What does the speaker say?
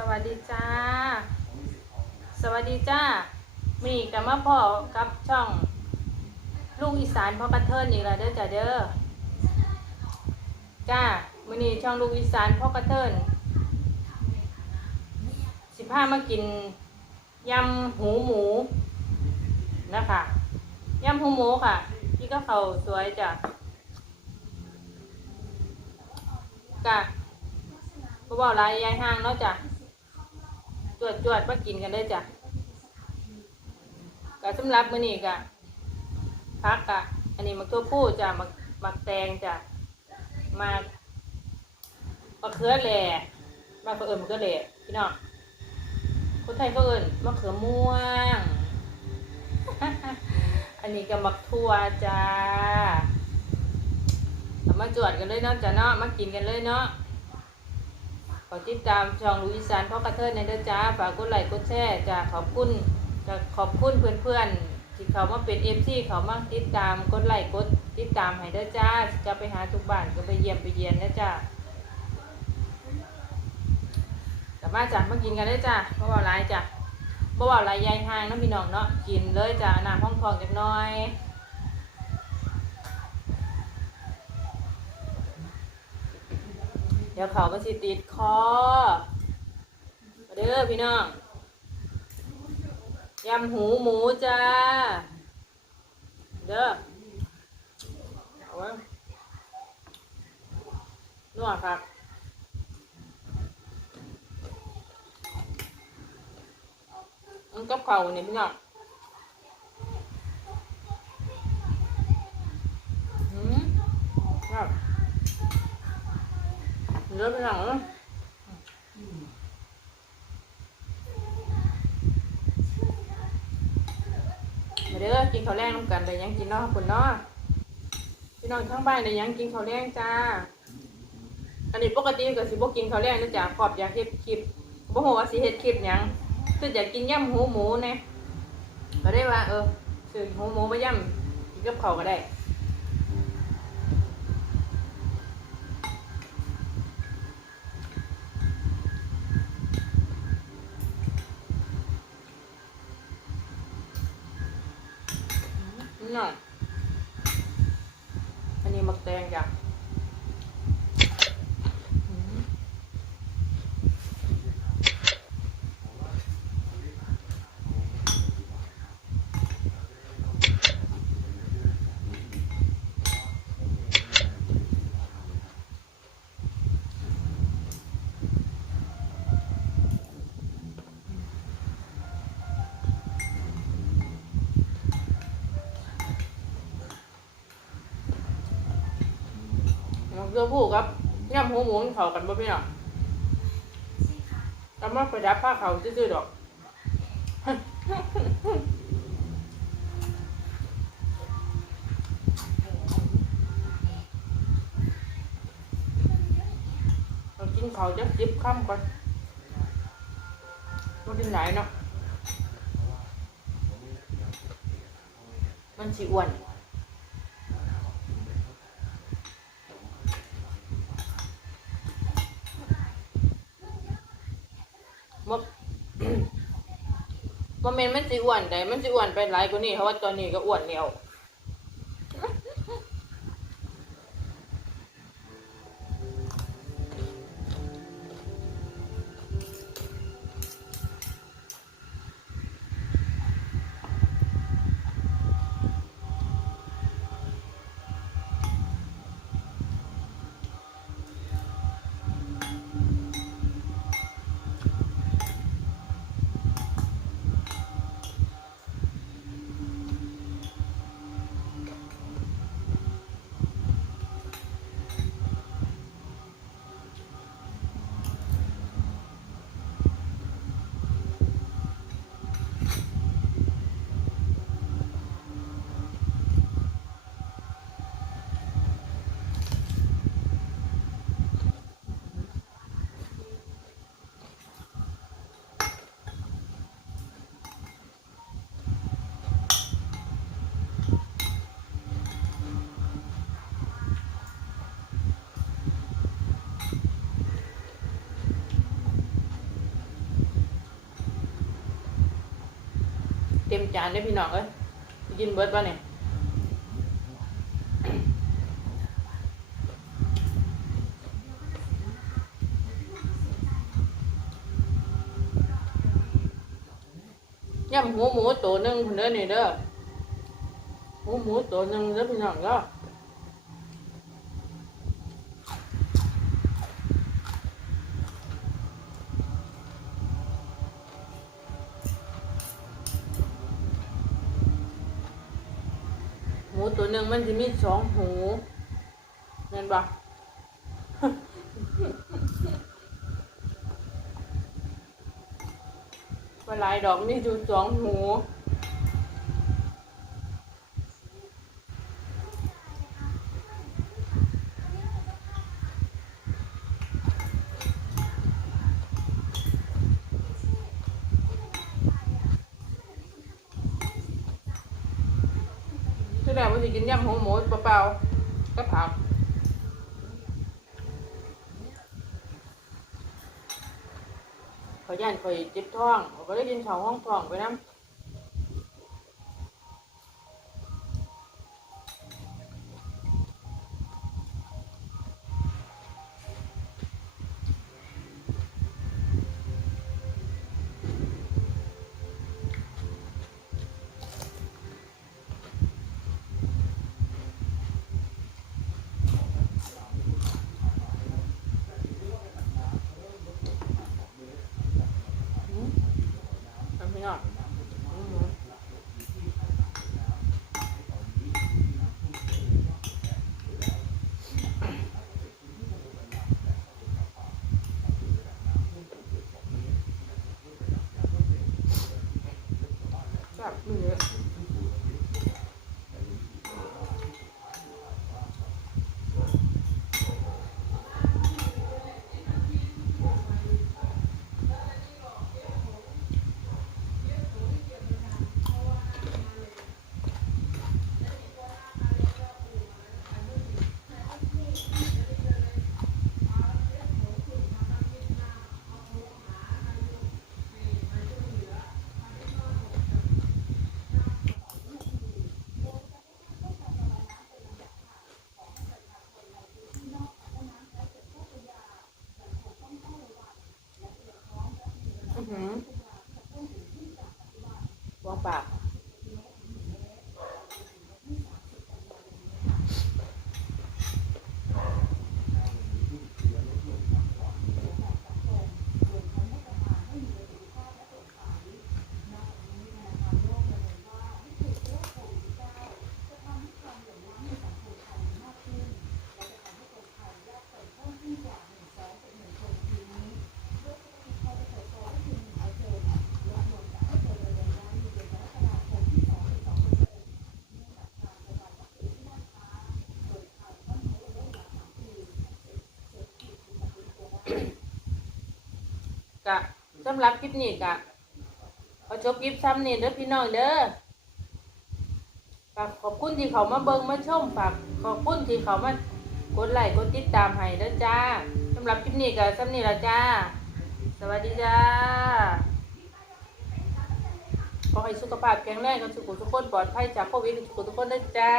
สวัสดีจ้า สวัสดีจ้ามีกับมาพ่อกับช่อง ลูกอีสานพ่อกระเทินอีกแล้วเด้อจ้าเด้อจ้ามือนี้ช่องลูกอีสานพ่อกระเทินสิพามากินยำหูหมูนะคะยำหูหมูค่ะพี่ก็เขาสวยจ้ะกะบ่เว้าลายยายห่างเนาะจ้ะ จวดจวดมากินกันได้จ้ะก็สำหรับมื้อนี้ก็พักกะอันนี้มักตัวผู้จ้ะมักมักแตงจ้ะมากมะเขือแหล่มากเอิญมะเขือแหล่พี่น้องคนไทยก็เอิญมะเขือม่วง อันนี้ก็มักทั่วจ้ามาจวดกันเลยเนาะจ้ะเนาะมากินกันเลยเนาะ ขอติดตามช่องลูกอีสานพ่อกระเทิดในเด้อจ้าฝากกดไลค์กดแชร์จ้าขอบคุณจะขอบคุณเพื่อนๆที่เขามาเป็นเอฟซีเขามาติดตามกดไลค์กดติดตามให้เด้อจ้าจะไปหาทุกบ้านก็ไปเยี่ยมไปเยียนนะจ้ากลับมาจ้ะมากินกันได้จ้าเพราะว่าหลายจ้ะเพราะว่าหลายายหางน้องพี่น้องเนาะกินเลยจ้าน้ำห้องทองจักน้อย เดี๋ยวเขาก็สิติดคอมาเด้อพี่น้องยำหูหมูจ้า เด้อเอาไว้นวดครับมันกับเข่าเนี่ยพี่น้องหืมครับ เยอะไปหน่อยนะมาเด้อกินข้าวแรงน้ำกันได้ยังกินเนาะคุณเนาะพี่น้องทั้งบ้านได้ยังกินข้าวแรงจ้า อันนี้ปกติก็สิบ่กินข้าวแรงนะจ้าขอบอยากเฮ็ดคลิปบ่ฮู้ว่าสิเฮ็ดคลิปหยังคืออยากกินย่ำหูหมูแน่ก็ได้ว่า เออซื้อหูหมูมาย่ำกินกับข้าวก็ได้ นี่หน่อยอันนี้หมักแตงจ้ะอืม หมักเกลือผู้ครับย่ำหูหมูนเขากันบ่พี่น้องแต่มาประดับผ้าเขาซื่อๆดอกเรากินเขาจะจิบข้ามก่อนมันกินหลายเนาะมันสิอ้วน บ่ บ่แม่นมันสิอ้วนได้มันสิอ้วนไปหลายกว่านี้เพราะว่าตอนนี้ก็อ้วนแล้ว ต็มจานได้อพี่น้องเอ้ยสิกินเบิดป่ะเนี่ยยำหูหมูตัวหนึ่งเด้อนี่เด้อหูหมูตัวหนึ่งเด้อพี่น้องเด้อ ตัวหนึ่งมันจะมีสองหูเห็นปะเวลายดอกมีอยู่สองหู ว่าจะกินยำหัวหมูเปล่าๆก็ผักขอย่านข่อยจิบท้องเขาก็ได้กินข้าวห้องท้องไปน้ำ อือหือวางปากะ สำหรับคลิปนี้กะขอจบคลิปซ้ำนี่เด้อพี่น้องเด้อฝากขอบคุณที่เขามาเบิ่งมาชมฝากขอบคุณที่เขามากดไลค์กดติดตามให้เด้อจ้าสำหรับคลิปนี้กะซ้ำนี่ละจ้า สวัสดีจ้าขอให้สุขภาพแข็งแรงกันทุกคนทุกคนปลอดภัยจากโควิดทุกคนทุกคนด้วยจ้า